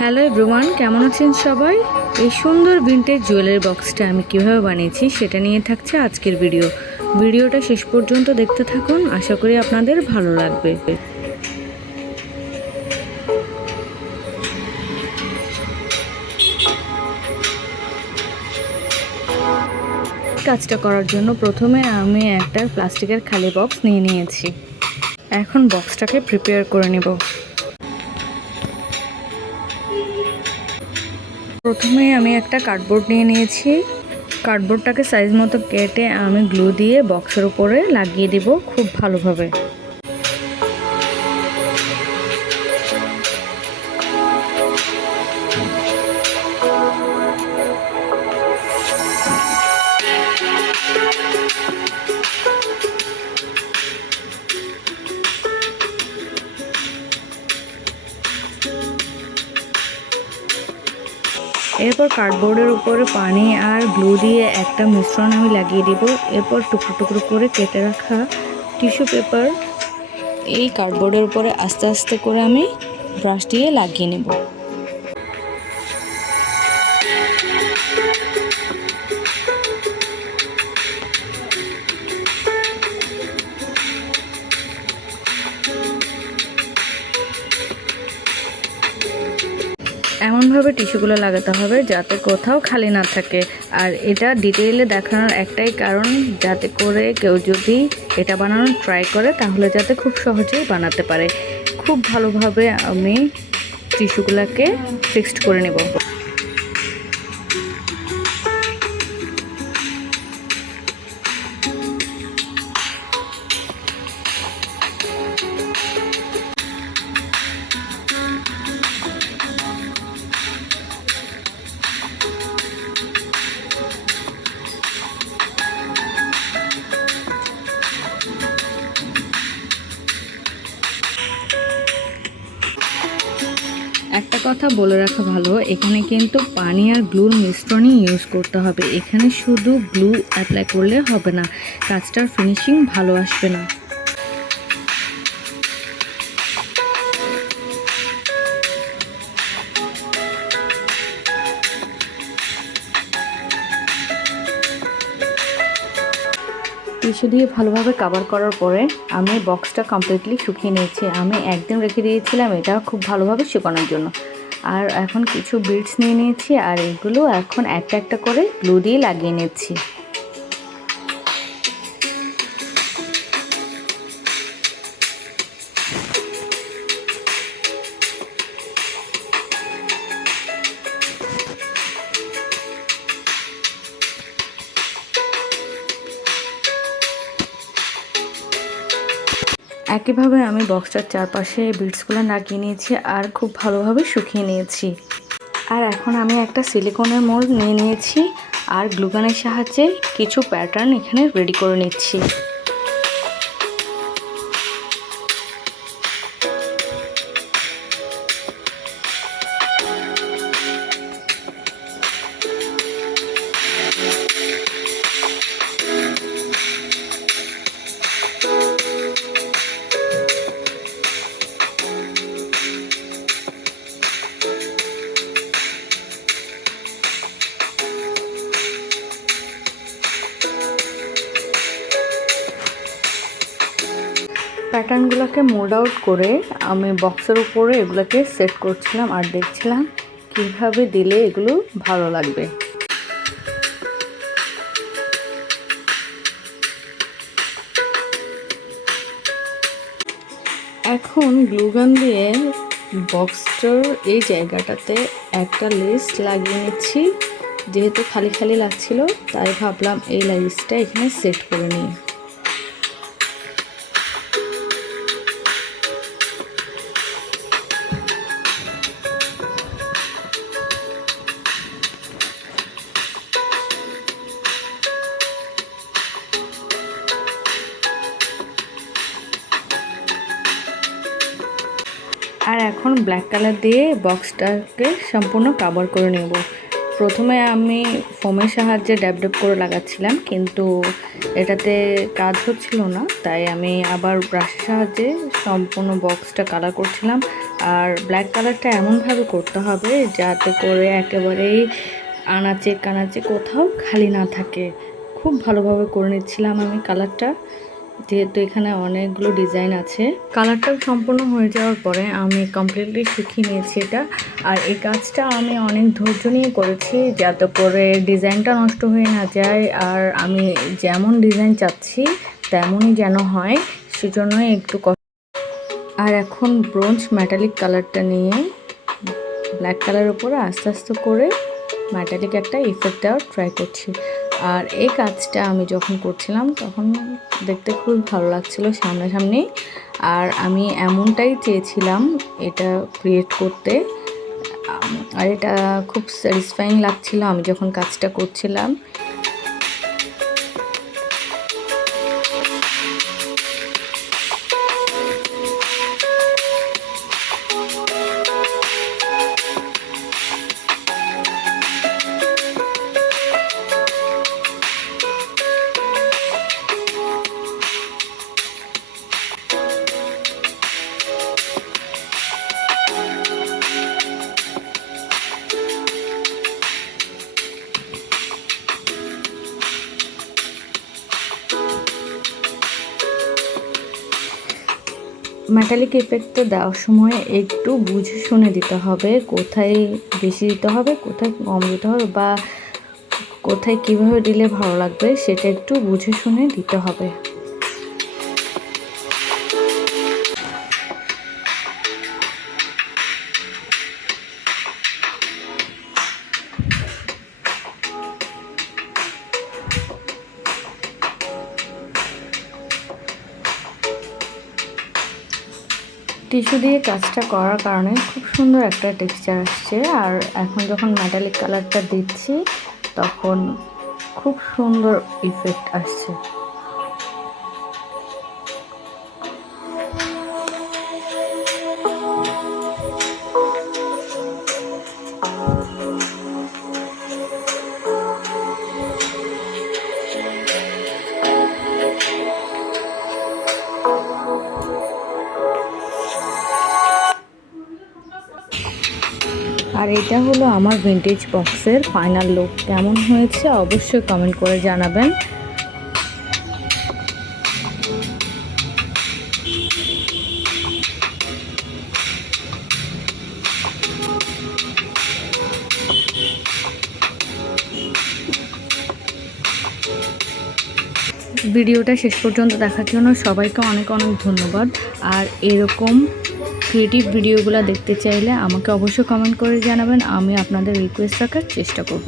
Hello everyone, কেমন আছেন সবাই? এই সুন্দর ভিন্টেজ জুয়েলারি বক্সটা আমি কিভাবে বানিয়েছি সেটা নিয়ে থাকছে আজকের ভিডিওটা শেষ পর্যন্ত দেখতে থাকুন। আশা করি আপনাদের ভালো লাগবে। কাজটা করার জন্য প্রথমে আমি একটা প্লাস্টিকের খালি বক্স নিয়ে নিয়েছি। এখন বক্সটাকে প্রিপেয়ার করে নেব। প্রথমে আমি একটা কার্ডবোর্ড নিয়ে নিয়েছি। কার্ডবোর্ডটাকে সাইজ মতো কেটে আমি গ্লু দিয়ে বক্সের উপরে লাগিয়ে দেব খুব ভালোভাবে। এরপর কার্ডবোর্ডের উপরে পানি আর গ্লু দিয়ে একটা মিশ্রণ আমি লাগিয়ে দেব। এরপর টুকরো টুকরো করে কেটে রাখা টিস্যু পেপার এই কার্ডবোর্ডের উপরে আস্তে আস্তে করে আমি ব্রাশ দিয়ে লাগিয়ে নেব। এমনভাবে টিস্যুগুলো লাগাতে হবে যাতে কোথাও খালি না থাকে। আর এটা ডিটেইলে দেখানোর একটাই কারণ, যাতে করে কেউ যদি এটা বানানোর ট্রাই করে তাহলে যাতে খুব সহজেই বানাতে পারে। খুব ভালোভাবে আমি টিস্যুগুলোকে ফিক্সড করে নেব। একটা কথা বলে রাখা ভালো, এখানে কিন্তু পানি আর গ্লুর মিশ্রণই ইউজ করতে হবে। এখানে শুধু গ্লু অ্যাপ্লাই করলে হবে না, কাজটার ফিনিশিং ভালো আসবে না। টিস্যু দিয়ে ভালোভাবে কভার করার পরে আমি বক্সটা কমপ্লিটলি শুকিয়ে নিয়েছি। আমি একদিন রেখে দিয়েছিলাম এটা খুব ভালোভাবে শুকানোর জন্য। আর এখন কিছু বিডস নিয়ে নিয়েছি আর এগুলো এখন একটা একটা করে গ্লু দিয়ে লাগিয়ে নিচ্ছি। একইভাবে আমি বক্সটার চারপাশে বিডসগুলো লাগিয়ে নিয়েছি আর খুব ভালোভাবে শুকিয়ে নিয়েছি। আর এখন আমি একটা সিলিকনের মোল্ড নিয়ে নিয়েছি আর গ্লুগানের সাহায্যে কিছু প্যাটার্ন এখানে রেডি করে নিচ্ছি। প্যাটার্নগুলোকে মোল্ড আউট করে আমি বক্সের উপরে এগুলোকে সেট করছিলাম আর দেখছিলাম কিভাবে দিলে এগুলো ভালো লাগবে। এখন গ্লুগান দিয়ে বক্সটার এই জায়গাটাতে একটা লেস লাগিয়ে নিচ্ছি। যেহেতু খালি খালি লাগছিল তাই ভাবলাম এই লেসটা এখানে সেট করে নিই। আর এখন ব্ল্যাক কালার দিয়ে বক্সটাকে সম্পূর্ণ কভার করে নেব। প্রথমে আমি ফোমের সাহায্যে ড্যাব ড্যাব করে লাগাচ্ছিলাম, কিন্তু এটাতে কাজ হচ্ছিল না, তাই আমি আবার ব্রাশের সাহায্যে সম্পূর্ণ বক্সটা কালার করছিলাম। আর ব্ল্যাক কালারটা এমনভাবে করতে হবে যাতে করে একেবারেই আনাচে কানাচে কোথাও খালি না থাকে। খুব ভালোভাবে করে নিচ্ছিলাম আমি কালারটা, যেহেতু এখানে অনেকগুলো ডিজাইন আছে। কালারটা সম্পূর্ণ হয়ে যাওয়ার পরে আমি কমপ্লিটলি শুকিয়ে নিয়েছি এটা। আর এই কাজটা আমি অনেক ধৈর্য নিয়ে করেছি যাতে করে ডিজাইনটা নষ্ট হয়ে না যায়, আর আমি যেমন ডিজাইন চাচ্ছি তেমনই যেন হয়, সেজন্যই একটু আর এখন ব্রোঞ্জ মেটালিক কালারটা নিয়ে ব্ল্যাক কালারের উপরে আস্তে আস্তে করে মেটালিক একটা ইফেক্ট দেওয়ার ট্রাই করছি। আর এই কাজটা আমি যখন করছিলাম তখন দেখতে খুব ভালো লাগছিল সামনাসামনি, আর আমি এমনটাই চেয়েছিলাম এটা ক্রিয়েট করতে। আর এটা খুব স্যাটিসফাইং লাগছিল আমি যখন কাজটা করছিলাম। মেটালিক ইফেক্টটা দেওয়ার সময় একটু বুঝে শুনে দিতে হবে, কোথায় বেশি দিতে হবে, কোথায় কম দিতে হবে, বা কোথায় কীভাবে দিলে ভালো লাগবে সেটা একটু বুঝে শুনে দিতে হবে। টিস্যু দিয়ে কাজটা করার কারণে খুব সুন্দর একটা টেক্সচার আসছে। আর এখন যখন মেটালিক কালারটা দিচ্ছি তখন খুব সুন্দর ইফেক্ট আসছে। আর এটা হলো আমার ভিন্টেজ বক্সের ফাইনাল লুক। কেমন হয়েছে অবশ্যই কমেন্ট করে জানাবেন। ভিডিওটা শেষ পর্যন্ত দেখার জন্য সবাইকে অনেক অনেক ধন্যবাদ। আর এরকম ক্রিয়েটিভ ভিডিওগুলো দেখতে চাইলে আমাকে অবশ্যই কমেন্ট করে জানাবেন, আমি আপনাদের রিকোয়েস্ট রাখার চেষ্টা করব।